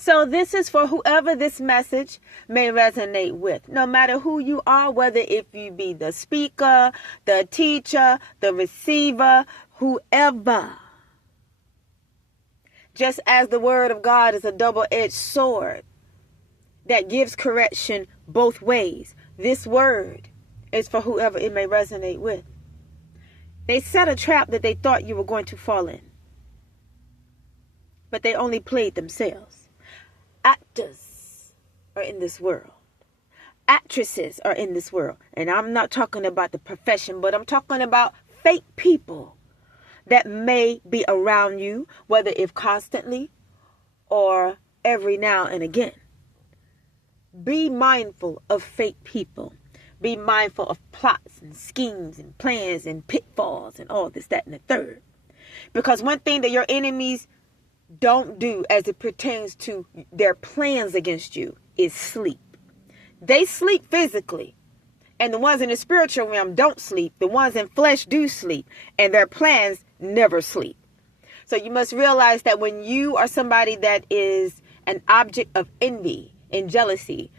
So this is for whoever this message may resonate with. No matter who you are, whether if you be the speaker, the teacher, the receiver, whoever. Just as the word of God is a double-edged sword that gives correction both ways, this word is for whoever it may resonate with. They set a trap that they thought you were going to fall in, but they only played themselves. Actors are in this world. Actresses are in this world. And I'm not talking about the profession, but I'm talking about fake people that may be around you, whether if constantly or every now and again. Be mindful of fake people. Be mindful of plots and schemes and plans and pitfalls and all this, that, and the third. Because one thing that your enemies don't do as it pertains to their plans against you is sleep. They sleep physically. And the ones in the spiritual realm don't sleep. The ones in flesh do sleep. And their plans never sleep. So you must realize that when you are somebody that is an object of envy and jealousy,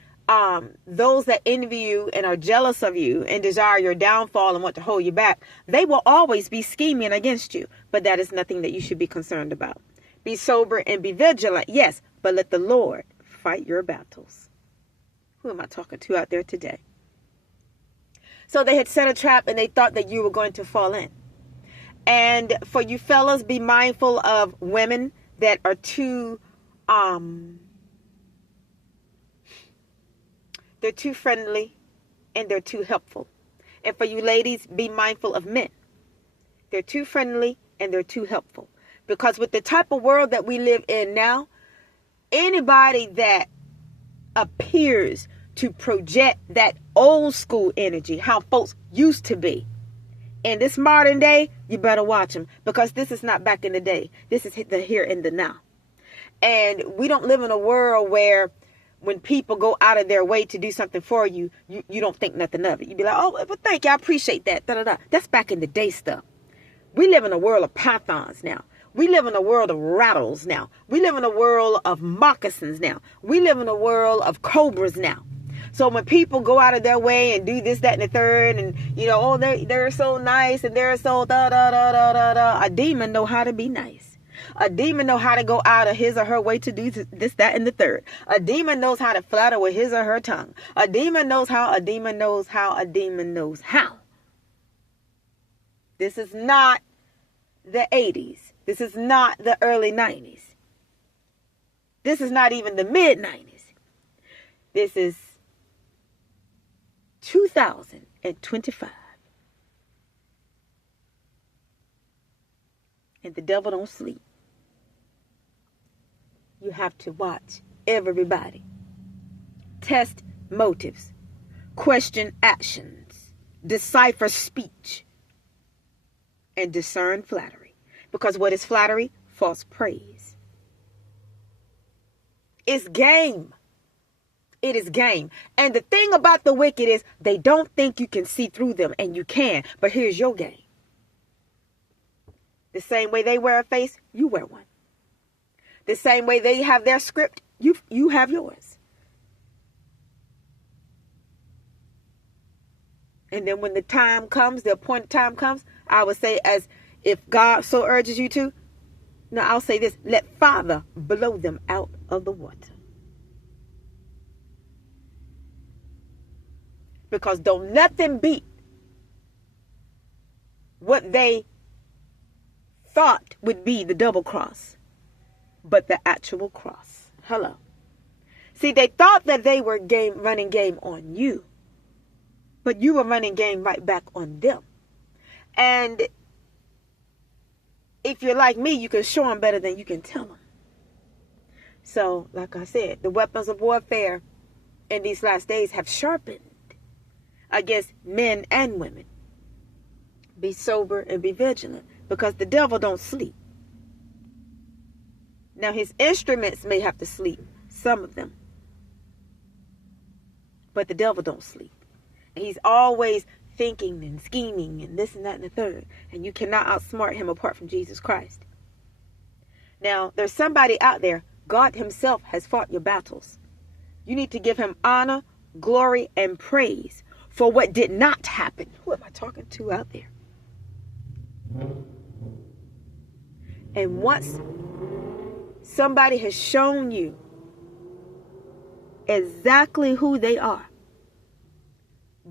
those that envy you and are jealous of you and desire your downfall and want to hold you back, they will always be scheming against you. But that is nothing that you should be concerned about. Be sober and be vigilant, yes, but let the Lord fight your battles. Who am I talking to out there today? So they had set a trap and they thought that you were going to fall in. And for you fellas, be mindful of women that are too, they're too friendly and they're too helpful. And for you ladies, be mindful of men. They're too friendly and they're too helpful. Because with the type of world that we live in now, anybody that appears to project that old school energy, how folks used to be, in this modern day, you better watch them. Because this is not back in the day. This is the here and the now. And we don't live in a world where when people go out of their way to do something for you, you don't think nothing of it. You be like, oh, well, thank you. I appreciate that. Da, da, da. That's back in the day stuff. We live in a world of pythons now. We live in a world of rattles now. We live in a world of moccasins now. We live in a world of cobras now. So when people go out of their way and do this, that, and the third, and, you know, oh, they're so nice and they're so da, da, da, da, da, da. A demon know how to be nice. A demon know how to go out of his or her way to do this, that, and the third. A demon knows how to flatter with his or her tongue. A demon knows how. A demon knows how. A demon knows how. This is not the 80s. This is not the early 90s. This is not even the mid 90s. This is 2025. And the devil don't sleep. You have to watch everybody. Test motives. Question actions. Decipher speech. And discern flattery. Because what is flattery? False praise. It's game. It is game. And the thing about the wicked is they don't think you can see through them, and you can. But here's your game. The same way they wear a face, you wear one. The same way they have their script, you have yours. And then when the time comes, the appointed time comes, I would say, as if God so urges you to, no, I'll say this, let Father blow them out of the water. Because don't nothing beat what they thought would be the double cross, but the actual cross. Hello. See, they thought that they were running game on you, but you were running game right back on them. And if you're like me, you can show them better than you can tell them. So, like I said, the weapons of warfare in these last days have sharpened against men and women. Be sober and be vigilant, because the devil don't sleep. Now, his instruments may have to sleep, some of them, but the devil don't sleep. And he's always thinking and scheming and this and that and the third. And you cannot outsmart him apart from Jesus Christ. Now, there's somebody out there God himself has fought your battles. You need to give him honor, glory, and praise for what did not happen. Who am I talking to out there? And once somebody has shown you exactly who they are,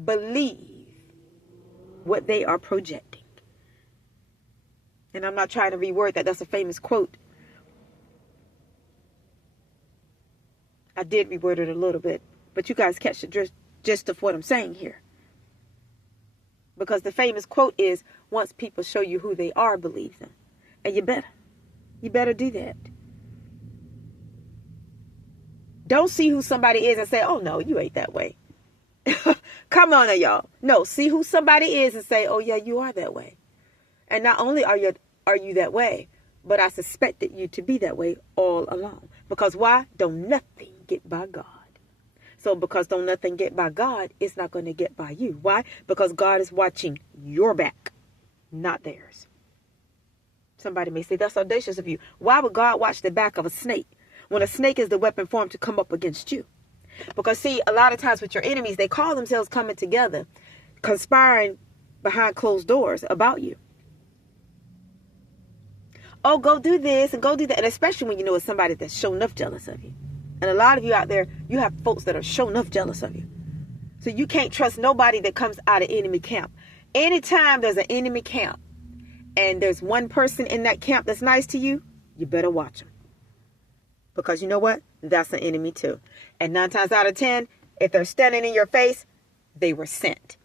believe what they are projecting. And I'm not trying to reword that. That's a famous quote. I did reword it a little bit, but you guys catch the gist of what I'm saying here. Because the famous quote is, once people show you who they are, believe them. And you better do that. Don't see who somebody is and say, oh no, you ain't that way. Come on now, y'all. No, see who somebody is and say, oh yeah, you are that way. And not only are you that way, but I suspected you to be that way all along. Because why? Don't nothing get by God. So because don't nothing get by God, it's not going to get by you. Why? Because God is watching your back, not theirs. Somebody may say, that's audacious of you. Why would God watch the back of a snake when a snake is the weapon formed to come up against you? Because see, a lot of times with your enemies, they call themselves coming together, conspiring behind closed doors about you. Oh, go do this and go do that. And especially when you know it's somebody that's shown enough jealous of you. And a lot of you out there, you have folks that are shown enough jealous of you. So you can't trust nobody that comes out of enemy camp. Anytime there's an enemy camp and there's one person in that camp that's nice to you, you better watch them. Because you know what? That's an enemy too. And 9 times out of 10, if they're standing in your face, they were sent.